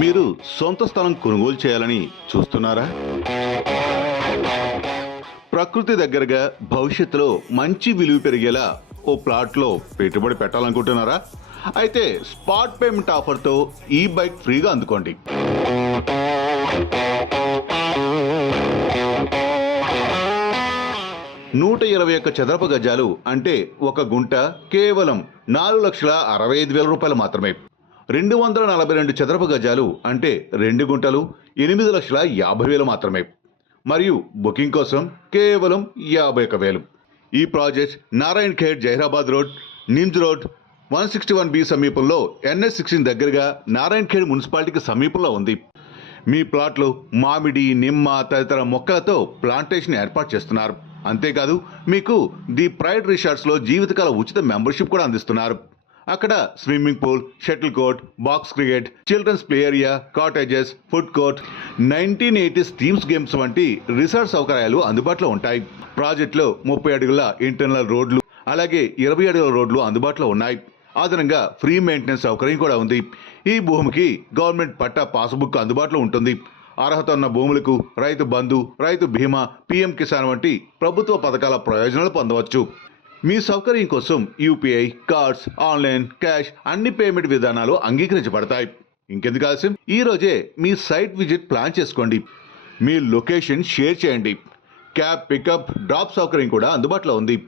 మీరు సొంత స్థలం కొనుగోలు చేయాలని చూస్తున్నారా? ప్రకృతి దగ్గరగా భవిష్యత్తులో మంచి విలువ పెరిగేలా ఓ ప్లాట్లో పెట్టుబడి పెట్టాలనుకుంటున్నారా? అయితే స్పాట్ పేమెంట్ ఆఫర్తో ఈ బైక్ ఫ్రీగా అందుకోండి. 121 చదరపు గజాలు అంటే ఒక గుంట కేవలం 4,65,000 మాత్రమే. 242 చదరపు గజాలు అంటే 2 గుంటలు 8,50,000 మాత్రమే. మరియు బుకింగ్ కోసం కేవలం 51,000. ఈ project Narayan Khed Zaheerabad road, NIMS road 161B సమీపంలో NH16 దగ్గరగా నారాయణ్ ఖేడ్ మున్సిపాలిటీకి సమీపంలో ఉంది. మీ ప్లాట్లు మామిడి, నిమ్మ తదితర మొక్కలతో ప్లాంటేషన్ ఏర్పాటు చేస్తున్నారు. అంతేకాదు మీకు ది ప్రైడ్ రిసార్ట్స్లో జీవితకాల ఉచిత మెంబర్షిప్ కూడా అందిస్తున్నారు. అక్కడ swimming pool, shuttle court, box cricket, children's play area, cottages, food court, 1980s themes games వంటి రిసార్ట్ సౌకర్యాలు అందుబాటులో ఉంటాయి. ప్రాజెక్టులో 30 అడుగుల ఇంటర్నల్ రోడ్లు అలాగే 20 అడుగుల రోడ్లు అందుబాటులో ఉన్నాయి. అదనంగా ఫ్రీ మెయింటెనెన్స్ సౌకర్యం కూడా ఉంది. ఈ భూమికి గవర్నమెంట్ పట్టా పాస్బుక్ అందుబాటులో ఉంటుంది. అర్హత ఉన్న భూములకు రైతు బంధు, రైతు బీమా, పీఎం కిసాన్ వంటి ప్రభుత్వ పథకాల ప్రయోజనాలు పొందవచ్చు. మీ సౌకర్యం కోసం యూపీఐ, కార్డ్స్, ఆన్లైన్, క్యాష్ అన్ని పేమెంట్ విధానాలు అంగీకరించబడతాయి. ఇంకెందుకు ఆలస్యం, ఈ రోజే మీ సైట్ విజిట్ ప్లాన్ చేసుకోండి. మీ లొకేషన్ షేర్ చేయండి. క్యాబ్ పికప్, డ్రాప్ సౌకర్యం కూడా అందుబాటులో ఉంది.